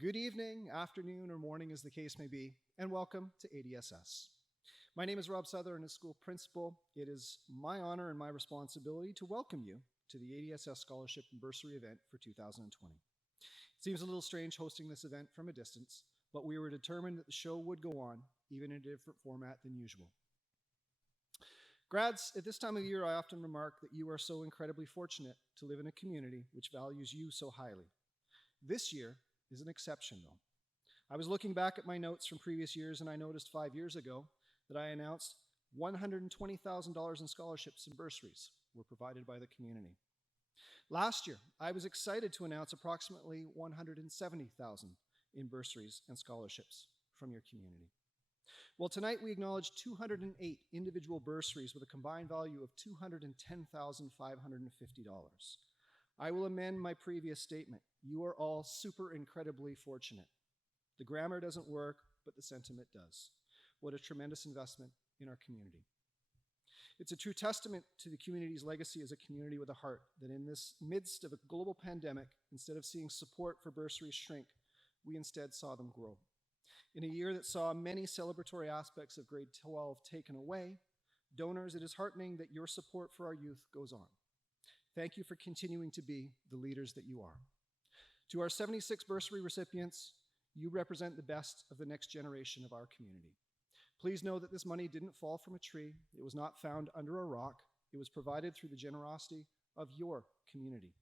Good evening, afternoon, or morning as the case may be, and welcome to ADSS. My name is Rob Souther, as school principal. It is my honor and my responsibility to welcome you to the ADSS Scholarship and Bursary event for 2020. It seems a little strange hosting this event from a distance, but we were determined that the show would go on, even in a different format than usual. Grads, at this time of year, I often remark that you are so incredibly fortunate to live in a community which values you so highly. This year is an exception, though. I was looking back at my notes from previous years, and I noticed 5 years ago that I announced $120,000 in scholarships and bursaries were provided by the community. Last year, I was excited to announce approximately $170,000 in bursaries and scholarships from your community. Well, tonight we acknowledge 208 individual bursaries with a combined value of $210,550. I will amend my previous statement. You are all super incredibly fortunate. The grammar doesn't work, but the sentiment does. What a tremendous investment in our community. It's a true testament to the community's legacy as a community with a heart that in this midst of a global pandemic, instead of seeing support for bursaries shrink, we instead saw them grow. In a year that saw many celebratory aspects of grade 12 taken away, donors, it is heartening that your support for our youth goes on. Thank you for continuing to be the leaders that you are. To our 76 bursary recipients, you represent the best of the next generation of our community. Please know that this money didn't fall from a tree. It was not found under a rock. It was provided through the generosity of your community.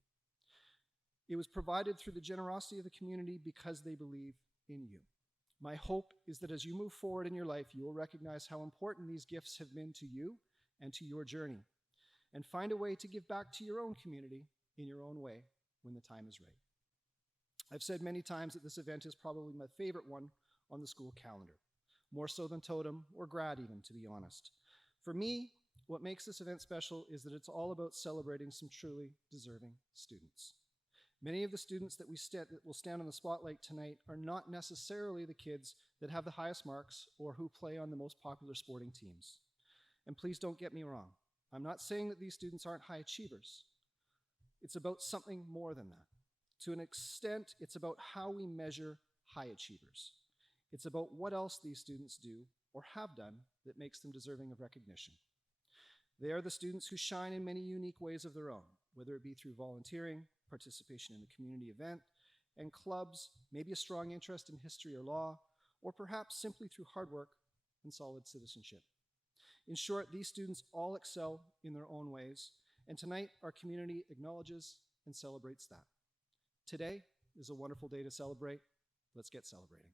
It was provided through the generosity of the community because they believe in you. My hope is that as you move forward in your life, you will recognize how important these gifts have been to you and to your journey, and find a way to give back to your own community in your own way when the time is right. I've said many times that this event is probably my favorite one on the school calendar, more so than Totem or Grad even, to be honest. For me, what makes this event special is that it's all about celebrating some truly deserving students. Many of the students that will stand on the spotlight tonight are not necessarily the kids that have the highest marks or who play on the most popular sporting teams. And please don't get me wrong. I'm not saying that these students aren't high achievers. It's about something more than that. To an extent, it's about how we measure high achievers. It's about what else these students do or have done that makes them deserving of recognition. They are the students who shine in many unique ways of their own, whether it be through volunteering, participation in a community event, and clubs, maybe a strong interest in history or law, or perhaps simply through hard work and solid citizenship. In short, these students all excel in their own ways, and tonight our community acknowledges and celebrates that. Today is a wonderful day to celebrate. Let's get celebrating.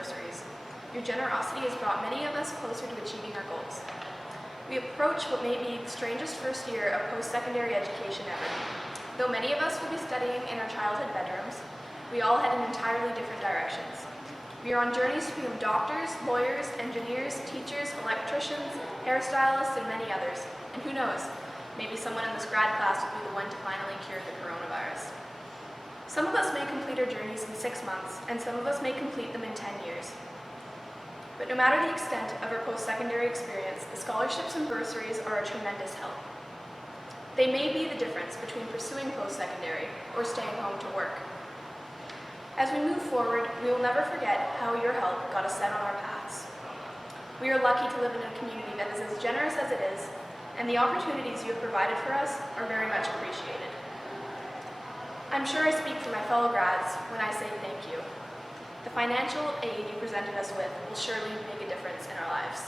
Bursaries. Your generosity has brought many of us closer to achieving our goals. We approach what may be the strangest first year of post-secondary education ever. Though many of us will be studying in our childhood bedrooms, we all head in entirely different directions. We are on journeys to become doctors, lawyers, engineers, teachers, electricians, hairstylists, and many others. And who knows, maybe someone in this grad class will be the one to finally cure the coronavirus. Some of us may complete our journeys in 6 months, and some of us may complete them in 10 years. But no matter the extent of our post-secondary experience, the scholarships and bursaries are a tremendous help. They may be the difference between pursuing post-secondary or staying home to work. As we move forward, we will never forget how your help got us set on our paths. We are lucky to live in a community that is as generous as it is, and the opportunities you have provided for us are very much appreciated. I'm sure I speak for my fellow grads when I say thank you. The financial aid you presented us with will surely make a difference in our lives.